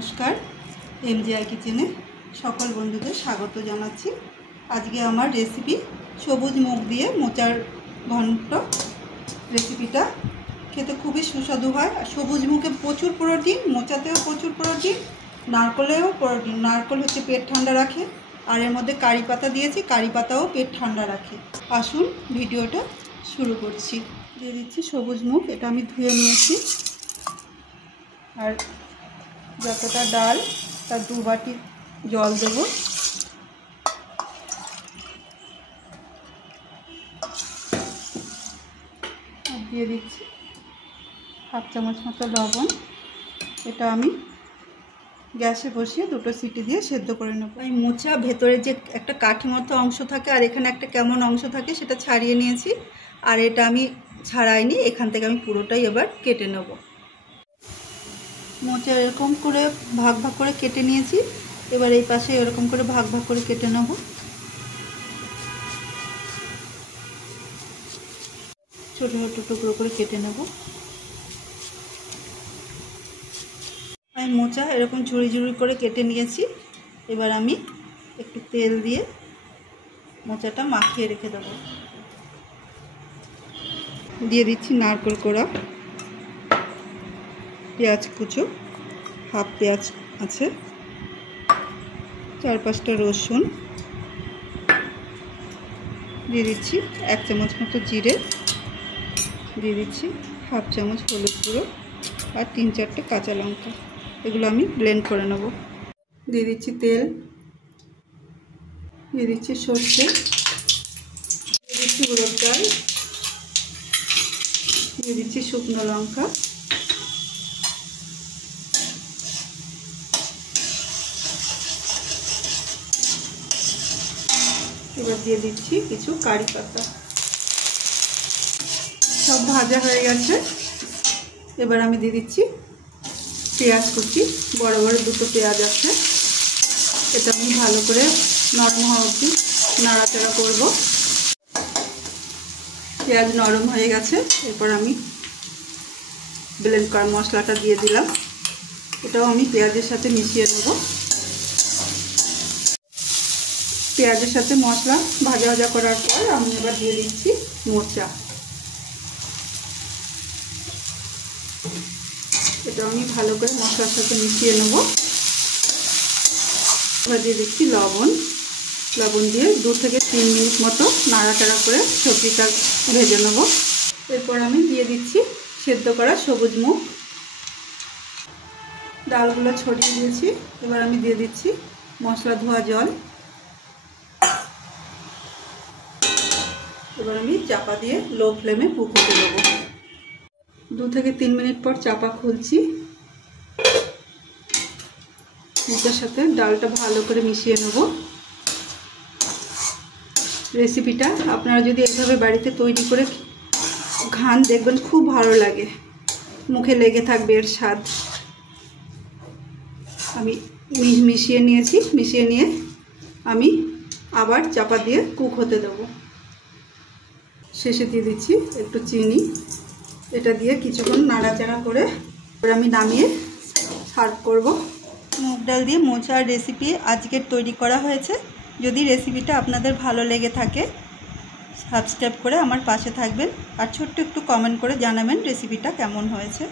नमस्कार एमजीआई किचेने सकल बंधुदेर स्वागत जानाচ্ছি। आज के आमार रेसिपि सबुज मुग दिए मोचार घंट। रेसिपिटा खेते खूबই সুস্বাদু হয়। सबुज मुगे प्रचुर प्रोटीन, मोचातेও प्रचुर प्रोटीन, नारकलेও प्रोटीन। नारकल হচ্ছে पेट ঠান্ডা রাখে আর এর মধ্যে কারি পাতা দিয়েছি, কারি পাতাও পেট ঠান্ডা রাখে। আসুন ভিডিওটা শুরু করছি। দিয়ে দিচ্ছি সবুজ মুগ, এটা আমি ধুয়ে নিয়েছি। আর যতটা ডাল তার 2 বাটি জল দেব। আর দিয়ে দিচ্ছি হাফ চামচ মতো লবণ। এটা আমি গ্যাসে বসিয়ে 2টো সিটি দিয়ে সেদ্ধ করে নেব। এই মোচা ভেতরে যে একটা কাঠি মতো অংশ থাকে আর এখানে একটা কেমন অংশ থাকে সেটা ছাড়িয়ে নিয়েছি। আর এটা আমি ছাড়াইনি, এখান থেকে আমি পুরোটাই এবার কেটে নেব। মোচা এরকম করে ভাগ ভাগ করে কেটে নিয়েছি। এবার এই পাশে এরকম করে ভাগ ভাগ করে কেটে নেব। ছোট ছোট টুকরো করে কেটে নেব। আমি মোচা এরকম ঝুড়ি ঝুড়ি করে কেটে নিয়েছি। এবার আমি একটু তেল দিয়ে মোচাটা মাখিয়ে রেখে দেব। দিয়ে দিচ্ছি নারকেল কোড়া, পেঁয়াজ কুচো, হাফ পেঁয়াজ আছে, 4-5টা রসুন, দিয়ে দিচ্ছি 1 চামচ মতো জিরে, দিয়ে দিচ্ছি হাফ চামচ হলুদ গুঁড়ো আর 3-4টে কাঁচা লঙ্কা। এগুলো আমি ব্লেন্ড করে নেব। দিয়ে দিচ্ছি তেল, দিয়ে দিচ্ছি সর্ষে, দিয়ে দিচ্ছি উড়দ ডাল, দিয়ে দিচ্ছি শুকনো লঙ্কা, এবার দিয়ে দিচ্ছি কিছু কারি পাতা। সব ভাজা হয়ে গেছে। এবার আমি দিয়ে দিচ্ছি পেঁয়াজ কুচি, বড় বড় 2টো পেঁয়াজ আছে। এটা আমি ভালো করে নরম হওয়া অবধি নাড়াচাড়া করব। পেঁয়াজ নরম হয়ে গেছে। এরপর আমি ব্লেন্ড করা মশলাটা দিয়ে দিলাম। এটাও আমি পেঁয়াজের সাথে মিশিয়ে নেব। পেঁয়াজের সাথে মশলা ভাজা ভাজা করার পর আমি এবার দিয়ে দিচ্ছি মোচা। এটা আমি ভালো করে মশলার সাথে মিশিয়ে নেব। এবার দিয়ে দিচ্ছি লবণ। লবণ দিয়ে 2 থেকে 3 মিনিট মতো নাড়াচাড়া করে সবজিটা ভেজে নেব। এরপর আমি দিয়ে দিচ্ছি সেদ্ধ করা সবুজ মুগ। ডালগুলো ছড়িয়ে দিয়েছি। এবার আমি দিয়ে দিচ্ছি মশলা ধোয়া জল। এবার আমি চাপা দিয়ে লো ফ্লেমে কুক হতে দেবো। 2 থেকে 3 মিনিট পর চাপা খুলছি। মুগের সাথে ডালটা ভালো করে মিশিয়ে নেব। রেসিপিটা আপনারা যদি এইভাবে বাড়িতে তৈরি করে খান দেখবেন খুব ভালো লাগে, মুখে লেগে থাকবে এর স্বাদ। আমি মিশিয়ে নিয়েছি। মিশিয়ে নিয়ে আমি আবার চাপা দিয়ে কুক হতে দেবো। শেষে দিয়ে দিচ্ছি একটু চিনি। এটা দিয়ে কিছুক্ষণ নাড়াচাড়া করে আমি নামিয়ে সার্ভ করব। মুগ ডাল দিয়ে মোচার রেসিপি আজকের তৈরি করা হয়েছে। যদি রেসিপিটা আপনাদের ভালো লেগে থাকে সাবস্ক্রাইব করে আমার পাশে থাকবেন আর ছোট্ট একটু কমেন্ট করে জানাবেন রেসিপিটা কেমন হয়েছে।